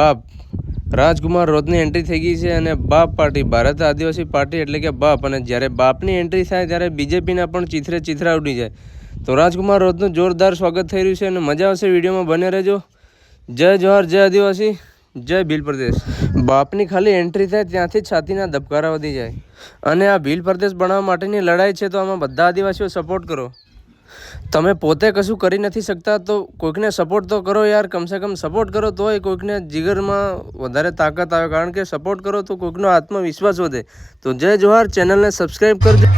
બાપ રાજકુમાર રોતની એન્ટ્રી થઈ ગઈ છે અને બાપ પાર્ટી ભારત આદિવાસી પાર્ટી એટલે કે બાપ, અને જ્યારે બાપની એન્ટ્રી થાય ત્યારે બીજેપીના પણ ચીથરા ઉડી જાય. તો રાજકુમાર રોતનું જોરદાર સ્વાગત થઈ રહ્યું છે અને મજા આવશે. વિડીયોમાં બને રહેજો. જય જોહાર, જય આદિવાસી, જય ભીલ પ્રદેશ. બાપની ખાલી એન્ટ્રી થાય ત્યાંથી છાતીના ધબકારા વધી જાય. અને આ ભીલ પ્રદેશ બનાવવા માટેની લડાઈ છે, તો આમાં બધા આદિવાસીઓ સપોર્ટ કરો. તમે પોતે કશું કરી નથી શકતા તો કોઈકને સપોર્ટ તો કરો યાર. કમસે કમ સપોર્ટ કરો તોય કોઈકને જીગરમાં વધારે તાકાત આવે, કારણ કે સપોર્ટ કરો તો કોઈકનો આત્મવિશ્વાસ વધે. તો જય જોહાર, ચેનલને સબસ્ક્રાઈબ કરજો.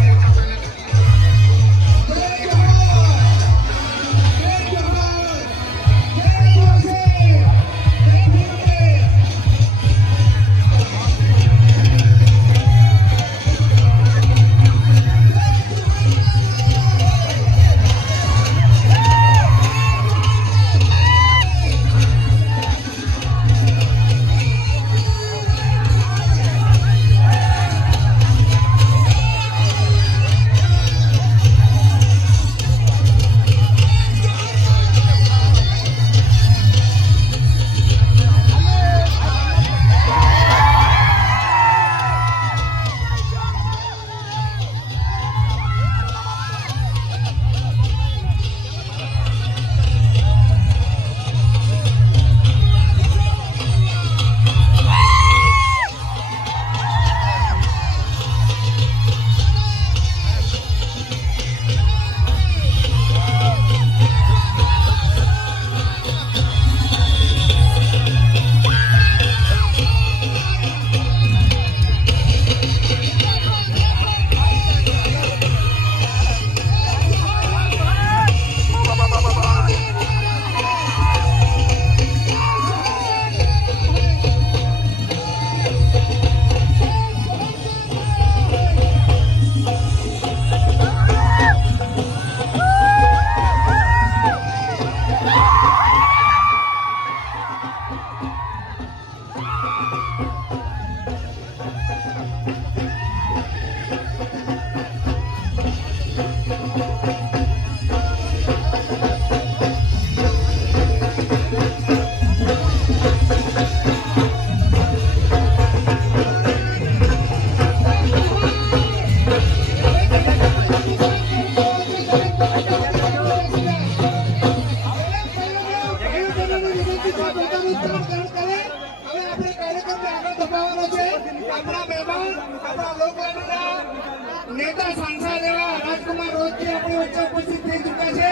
નેતા સાંસદ એવા રાજકુમાર રોતજી આપણી વચ્ચે ઉપસ્થિત થઈ ચૂક્યા છે.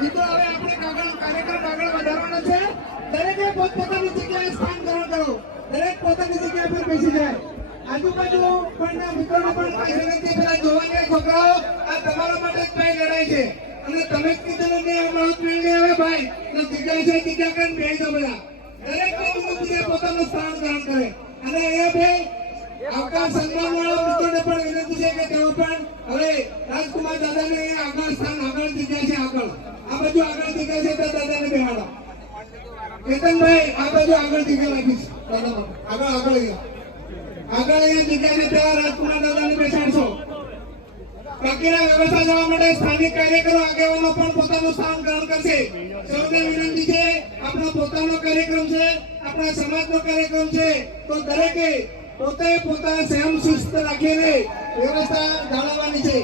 મિત્રો, હવે આપણે કાર્યક્રમ આગળ વધારવાનો છે. દરેકે પોતપોતાની જગ્યાએ સ્થાન ગ્રહણ કરો. દરેક પોતાની જગ્યા પર બેસી જાય. આજુબાજુ પણ મિત્રોને પણ ખાસ વિનંતી, પેલા જોવાની છોકરાઓ, આ તમારા માટે જ ભાઈ લડાઈ છે અને તમે જ કીધેલું નહીં હમણાં મેળવી આવે ભાઈ જગ્યા છે, જગ્યા કરીને બેસી દો. બધા દરેક વિનંતી પોતાનું સ્થાન ગ્રહણ કરે. અને અહીંયા ભાઈ આવકાર સન્માન વાળા મિત્રોને પણ વિનંતી છે કે તેઓ પણ હવે રાજકુમાર દાદાને આગળ સ્થાન, આગળ જગ્યા છે, આગળ આ બાજુ આગળ જગ્યા છે તો દાદાને બેહાડો. કેતનભાઈ આ બાજુ આગળ જગ્યા રાખીશ. આગળ અહીંયા જગ્યાને ત્યાં રાજકુમાર દાદાને બેસાડશો. બાકીના વ્યવસ્થા જવા માટે સ્થાનિક કાર્યકરો, આગેવાનો પણ પોતાનું સ્થાન ગ્રહણ કરશે. સૌને વિનંતી છે, આપણો પોતાનો કાર્યક્રમ છે, આપણા સમાજનો કાર્યક્રમ છે, તો દરેકે પોતે પોતાના સંયમ શિસ્ત રાખીને વ્યવસ્થા જાળવવાની છે.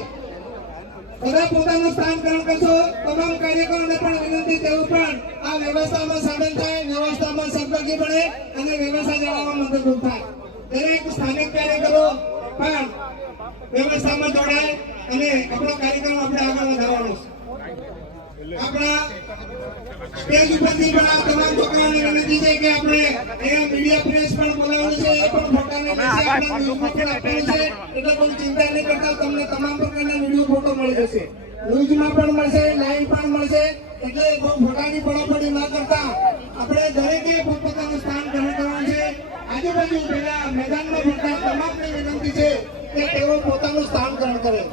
બધા પોતાનું સ્થાન ગ્રહણ કરશો. તમામ કાર્યકરોને પણ વિનંતી, તેઓ પણ આ વ્યવસ્થામાં સામેલ થાય, વ્યવસ્થામાં સહભાગી બને અને વ્યવસ્થા જાળવવામાં મદદરૂપ થાય. દરેક સ્થાનિક કાર્યકરો પણ વ્યવસ્થામાં જોડાય અને આપણો કાર્યક્રમ આપણે આગળ વધારવાનો છે. આપણા સ્ટેજ ઉપરથી પણ આ તમામ છોકરાઓને વિનંતી છે કે આપણે અહીંયા મીડિયા પ્રેસ પણ બોલાવવાનું છે, એ પણ ફોટાને આપણા ન્યૂઝમાં પણ આપવાનું છે. એટલે કોઈ ચિંતા નહીં કરતા, તમને તમામ પ્રકારના વિડીયો ફોટો મળી જશે. ન્યૂઝમાં પણ મળશે, લાઈવ પણ મળશે. એટલે બહુ ફોટાની પડાપડી ન કરતા આપણે દરેકે પોતપોતાનું સ્થાન ગ્રહણ કરવાનું છે. આજુબાજુ પેલા મેદાનમાં ફરતા તમામને વિનંતી છે કે તેઓ પોતાનું સ્થાન ગ્રહણ કરે.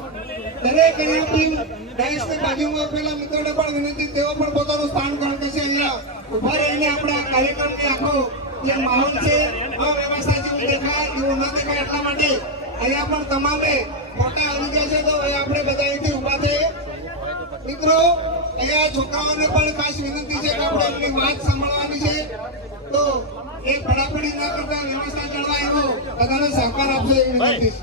દરેક અહીંયાથી ડાયસની બાજુમાં પેલા મિત્રોને પણ વિનંતી, તેઓ પણ પોતાનું સ્થાન ગ્રહણ કરશે. અહીંયા ઉભા રહીને આપણે આ કાર્યક્રમની આખો જે માહોલ છે, અવ્યવસ્થા જેવું દેખાય એવું ન દેખાય એટલા માટે અહીંયા પણ તમામે ફોટા આવી ગયા છે. તો આપણે બધા અહીંથી ઉભા થઈએ. મિત્રો અહીંયા છોકરાઓને પણ ખાસ વિનંતી છે કે આપણે એમની વાત સાંભળવાની છે, તો એ ફડાફડી ન કરતા વ્યવસ્થા જળવાય એનો બધાને સહકાર આપશે એવી વિનંતી છે.